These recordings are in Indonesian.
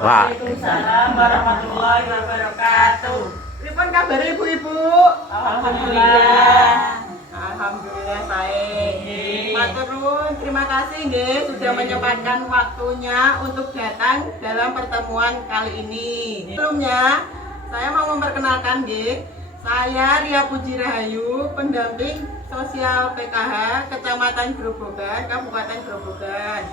Waalaikumsalam warahmatullahi wabarakatuh. Pripun kabar ibu-ibu? Alhamdulillah. Alhamdulillah baik. Matur nuwun, terima kasih nggih sudah menyempatkan waktunya untuk datang dalam pertemuan kali ini. Sebelumnya, saya mau memperkenalkan nggih, saya Ria Puji Rahayu, pendamping sosial PKH Kecamatan Grobogan, Kabupaten Grobogan.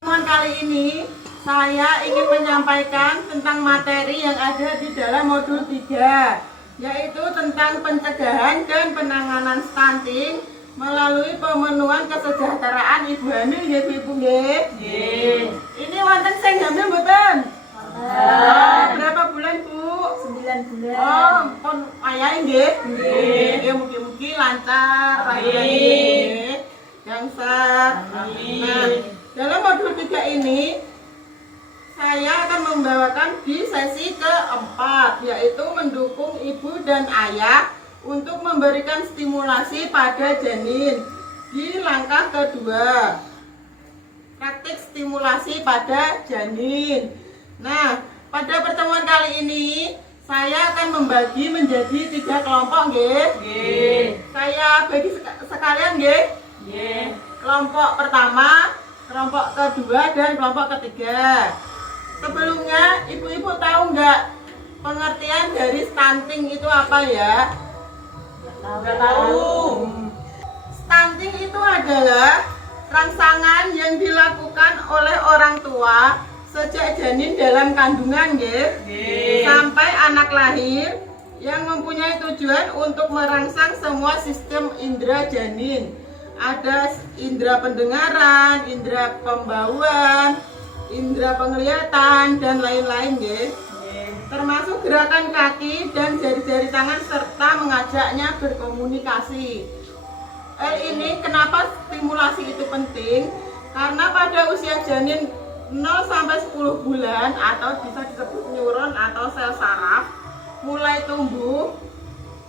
Pertemuan kali ini saya ingin menyampaikan tentang materi yang ada di dalam modul 3, yaitu tentang pencegahan dan penanganan stunting melalui pemenuhan kesejahteraan ibu hamil nggih ibu nggih. Ini wonten sing hamil mboten? Berapa bulan Bu? 9 bulan. Oh, pun ayahe nggih. Nggih, mugi-mugi lancar nggih. Gangsat. Nah, dalam modul 3 ini saya akan membawakan di sesi keempat, yaitu mendukung ibu dan ayah untuk memberikan stimulasi pada janin. Di langkah kedua, praktik stimulasi pada janin. Nah, pada pertemuan kali ini saya akan membagi menjadi 3 kelompok nggih. Saya bagi sekalian nggih. Kelompok pertama, kelompok kedua, dan kelompok ketiga. Sebelumnya, ibu-ibu tahu nggak pengertian dari stunting itu apa ya? Nggak tahu. Stunting itu adalah rangsangan yang dilakukan oleh orang tua sejak janin dalam kandungan, sampai anak lahir, yang mempunyai tujuan untuk merangsang semua sistem indera janin. Ada indera pendengaran, indera pembauan, indera penglihatan, dan lain-lain termasuk gerakan kaki dan jari-jari tangan serta mengajaknya berkomunikasi. Ini kenapa stimulasi itu penting? Karena pada usia janin 0 sampai 10 bulan atau bisa disebut neuron atau sel saraf mulai tumbuh.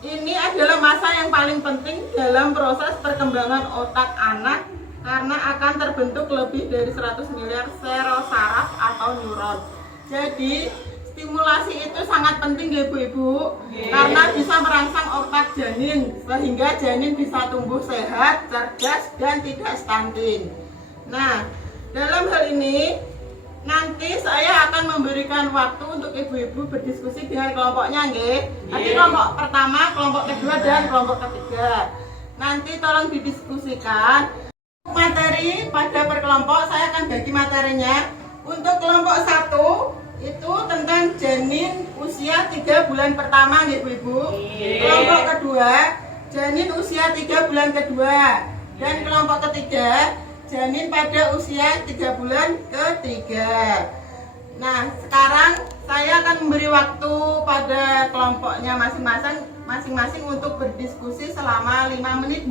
Ini adalah masa yang paling penting dalam proses perkembangan otak anak karena akan terbentuk lebih dari 100 miliar sel saraf atau neuron. Jadi, stimulasi itu sangat penting ya ibu-ibu, karena bisa merangsang otak janin sehingga janin bisa tumbuh sehat, cerdas, dan tidak stunting. Nah, dalam hal ini nanti saya akan memberikan waktu untuk ibu-ibu berdiskusi dengan kelompoknya Nanti kelompok pertama, kelompok kedua, dan kelompok ketiga. Nanti tolong didiskusikan materi pada per kelompok. Saya akan bagi materinya. Untuk kelompok 1 itu tentang janin usia 3 bulan pertama ibu-ibu. Kelompok kedua janin usia 3 bulan kedua, dan kelompok ketiga janin pada usia 3 bulan ketiga. Nah, sekarang saya akan memberi waktu pada kelompoknya masing-masing untuk berdiskusi selama 5 menit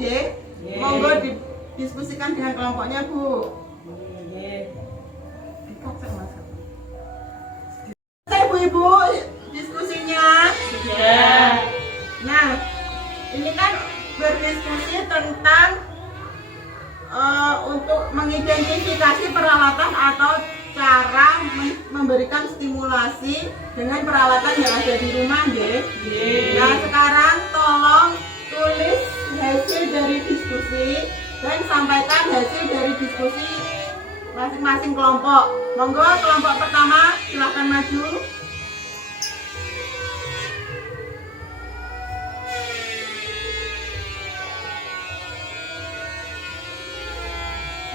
Monggo didiskusikan dengan kelompoknya Bu. Ibu-ibu diskusinya. Nah, ini kan berdiskusi tentang untuk mengidentifikasi peralatan atau cara memberikan stimulasi dengan peralatan yang ada di rumah Nah, sekarang tolong tulis hasil dari diskusi dan sampaikan hasil dari diskusi masing-masing kelompok. Monggo kelompok pertama silahkan maju.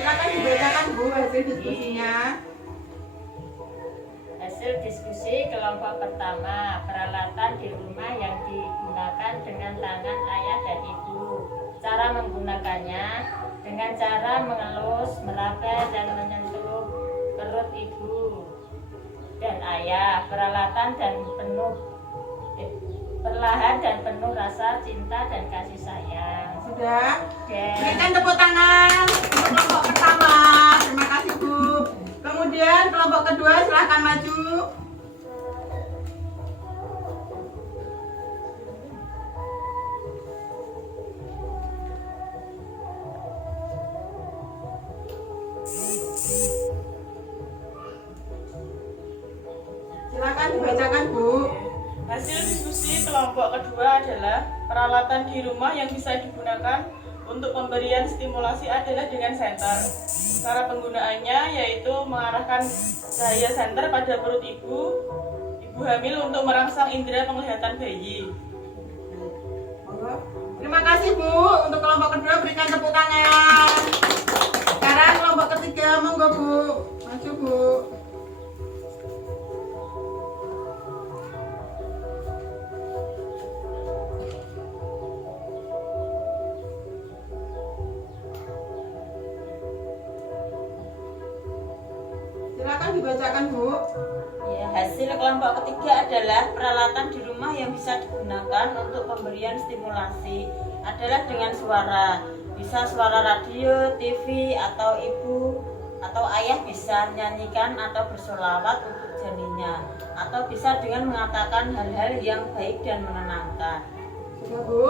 Silakan dibacakan Bu hasil diskusinya. Hasil diskusi kelompok pertama, peralatan di rumah yang digunakan dengan tangan ayah dan ibu. Cara menggunakannya dengan cara mengelus, meraba, dan menyentuh perut ibu dan ayah. Peralatan dan perlahan dan penuh rasa cinta dan kasih sayang. Sudah? Berikan tepuk tangan untuk kelompok pertama. Terima kasih Bu. Kemudian kelompok kedua silahkan maju. adalah peralatan di rumah yang bisa digunakan untuk pemberian stimulasi adalah dengan senter. Cara penggunaannya yaitu mengarahkan cahaya senter pada perut ibu hamil untuk merangsang indera penglihatan bayi. Terima kasih Bu. Untuk kelompok kedua berikan tepuk tangan. Sekarang kelompok ketiga, monggo Bu. Maju Bu. Silakan dibacakan Bu. Ya, hasil kelompok ketiga adalah peralatan di rumah yang bisa digunakan untuk pemberian stimulasi adalah dengan suara. Bisa suara radio, TV, atau ibu atau ayah bisa menyanyikan atau bersolawat untuk janinnya, atau bisa dengan mengatakan hal-hal yang baik dan menenangkan. Sudah Bu.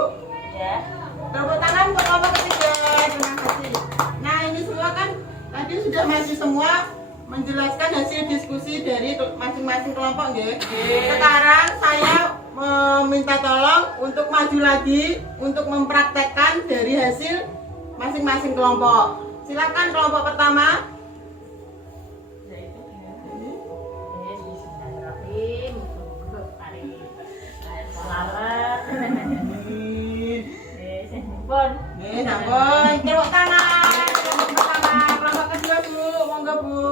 Ya. Tepuk tangan untuk kelompok ketiga. Terima kasih. Nah ini semua kan tadi sudah masih semua menjelaskan hasil diskusi dari masing-masing kelompok nggih. Sekarang saya meminta tolong untuk maju lagi untuk mempraktekkan dari hasil masing-masing kelompok. Silakan kelompok pertama. Sampun, tepuk tangan. Kelompok pertama, kelompok kedua Bu, monggo Bu.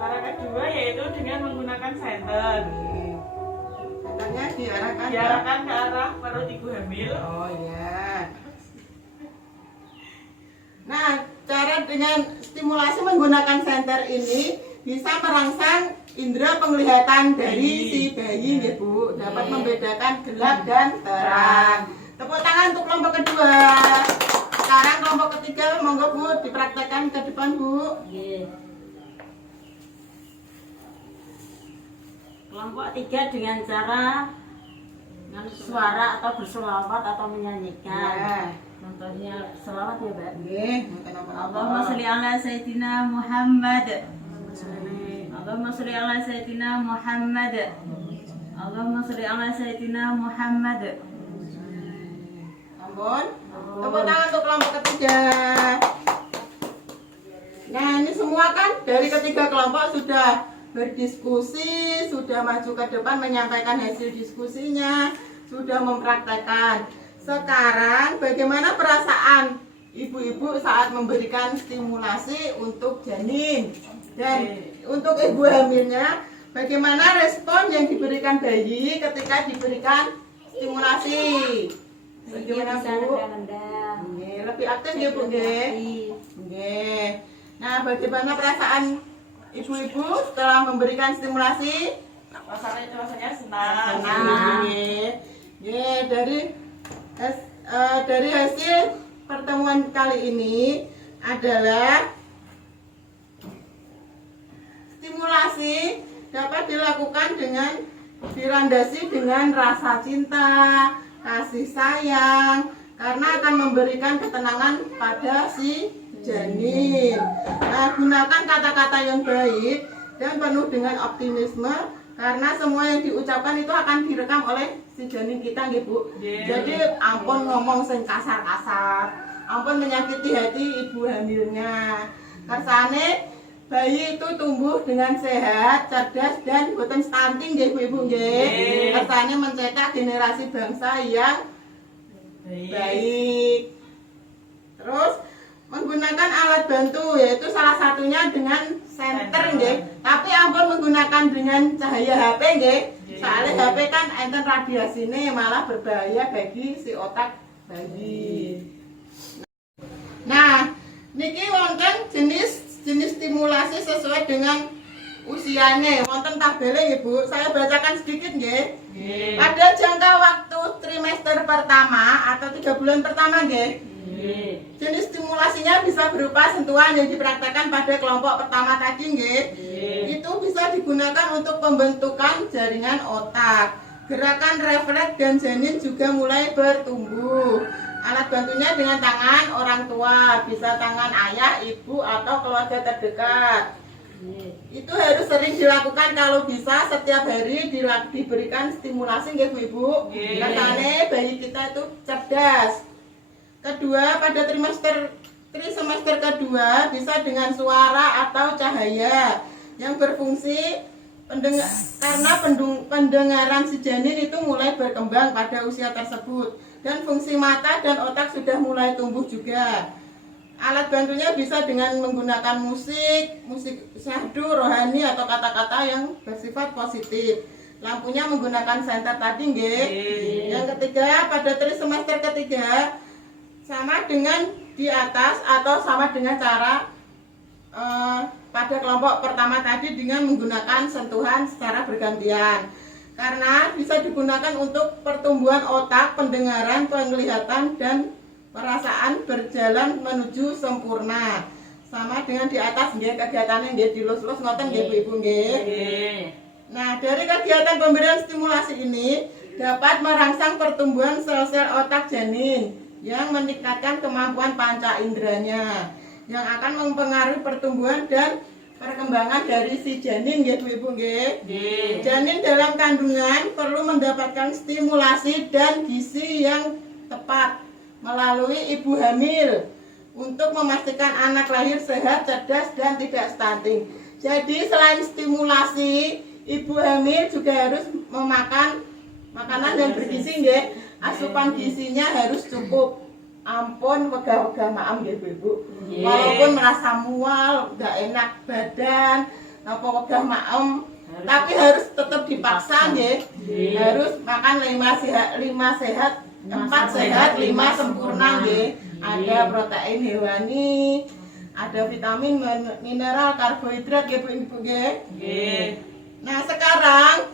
Cara kedua yaitu dengan menggunakan senter. Senternya diarahkan Ke arah perut ibu hamil. Oh ya. Nah, cara dengan stimulasi menggunakan senter ini bisa merangsang indera penglihatan dari si bayi nggih Bu, dapat membedakan gelap dan terang. Tepuk tangan untuk kelompok kedua. Sekarang kelompok ketiga, monggo Bu dipraktekkan ke depan Bu. Kelompok tiga dengan cara suara atau bersolawat atau menyanyikan. Ya. Contohnya selawat ya, Mbak. Nggih, mboten napa-napa. Allahumma sholli ala sayyidina Muhammad. Allahumma sholli ala sayyidina Muhammad. Allahumma sholli ala sayyidina Muhammad. Ampun. Tepuk tangan untuk kelompok ketiga. Nah, ini semua kan dari ketiga kelompok sudah berdiskusi, sudah maju ke depan menyampaikan hasil diskusinya, sudah mempraktekkan. Sekarang bagaimana perasaan ibu-ibu saat memberikan stimulasi untuk janin dan untuk ibu hamilnya, bagaimana respon yang diberikan bayi ketika diberikan stimulasi? Bagaimana Bu? Nggih, lebih aktif ya Bu nggih. Nggih. Nah, bagaimana perasaan ibu-ibu setelah memberikan stimulasi? Rasanya senang. Nggih. Nggih, dari hasil pertemuan kali ini adalah stimulasi dapat dilakukan dengan dirandasi dengan rasa cinta, kasih sayang, karena akan memberikan ketenangan pada si janin. Nah, gunakan kata-kata yang baik dan penuh dengan optimisme, karena semua yang diucapkan itu akan direkam oleh si janin kita nggih Bu. Jadi ampun ngomong sing kasar-kasar, ampun menyakiti hati ibu hamilnya. Kersane bayi itu tumbuh dengan sehat, cerdas dan boten stunting nggih Bu-ibu nggih. Kersane mencetak generasi bangsa yang baik. Terus menggunakan alat bantu yaitu salah satunya dengan senter nggih. Tapi ampun menggunakan dengan cahaya HP nggih. Soalnya HP kan enten radiasinya malah berbahaya bagi si otak bayi. Nah, niki wonten jenis stimulasi sesuai dengan usianya. Wonten tabelnya ya Bu. Saya bacakan sedikit nggih. Pada jangka waktu trimester pertama atau 3 bulan pertama nggih. Jenis stimulasinya bisa berupa sentuhan yang dipraktekkan pada kelompok pertama tadi nggih. Itu bisa digunakan untuk pembentukan jaringan otak. Gerakan refleks dan janin juga mulai bertumbuh. Alat bantunya dengan tangan orang tua, bisa tangan ayah, ibu atau keluarga terdekat. Itu harus sering dilakukan, kalau bisa setiap hari diberikan stimulasi nggih Bu Ibu. Katanya bayi kita itu cerdas. Kedua, pada trimester kedua bisa dengan suara atau cahaya yang berfungsi karena pendengaran si janin itu mulai berkembang pada usia tersebut, dan fungsi mata dan otak sudah mulai tumbuh juga. Alat bantunya bisa dengan menggunakan musik syahdu, rohani, atau kata-kata yang bersifat positif. Lampunya menggunakan senter tadi nggih. Yang ketiga, pada trimester ketiga sama dengan di atas atau sama dengan cara pada kelompok pertama tadi dengan menggunakan sentuhan secara bergantian, karena bisa digunakan untuk pertumbuhan otak, pendengaran, penglihatan, dan perasaan berjalan menuju sempurna. Sama dengan di atas nggih, kegiatannya nggih dilus-lus ngoten nggih Bu Ibu nggih. Nah, dari kegiatan pemberian stimulasi ini dapat merangsang pertumbuhan sel-sel otak janin yang meningkatkan kemampuan panca inderanya, yang akan mempengaruhi pertumbuhan dan perkembangan dari si janin nggih Bu Ibu nggih. Janin dalam kandungan perlu mendapatkan stimulasi dan gizi yang tepat melalui ibu hamil untuk memastikan anak lahir sehat, cerdas, dan tidak stunting. Jadi selain stimulasi, ibu hamil juga harus memakan makanan yang bergizi nggih. Asupan gizinya harus cukup. Ampun wegah-wegah maam nggih Bu Ibu. Walaupun merasa mual, enggak enak badan, napa wegah maem, tapi harus tetap dipaksa nggih. Harus makan 5 sehat, 4 sehat, 5 sempurna nggih. Ada protein hewani, ada vitamin, mineral, karbohidrat nggih Bu Ibu nggih. Nah, sekarang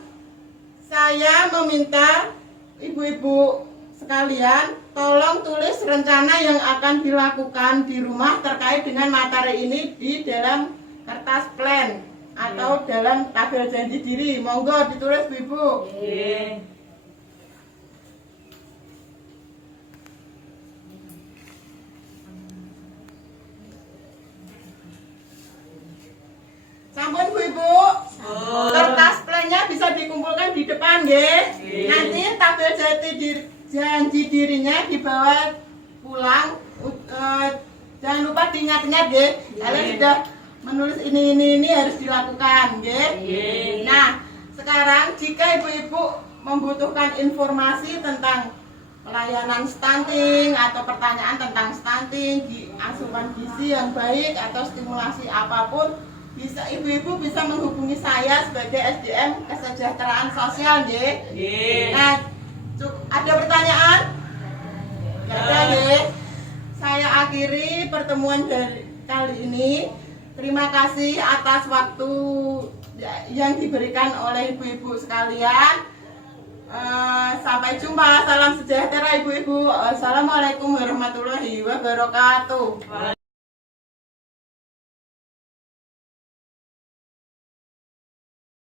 saya meminta ibu-ibu sekalian tolong tulis rencana yang akan dilakukan di rumah terkait dengan materi ini di dalam kertas plan atau dalam tabel janji diri. Monggo ditulis Bu Ibu. Sampun Bu Ibu. Kertas plannya bisa dikumpulkan di depan nggih. Nanti tabel janji dirinya dibawa pulang. Jangan lupa diingat-ingat nggih. Kalian sudah menulis ini harus dilakukan nggih. Nah, sekarang jika ibu-ibu membutuhkan informasi tentang pelayanan stunting atau pertanyaan tentang stunting, asupan gizi yang baik atau stimulasi apapun, bisa ibu-ibu bisa menghubungi saya sebagai SDM Kesejahteraan Sosial nggih. Nah, ada pertanyaan? Enggak ada nggih. Saya akhiri pertemuan dari kali ini. Terima kasih atas waktu yang diberikan oleh ibu-ibu sekalian. Sampai jumpa. Salam sejahtera ibu-ibu. Assalamualaikum warahmatullahi wabarakatuh.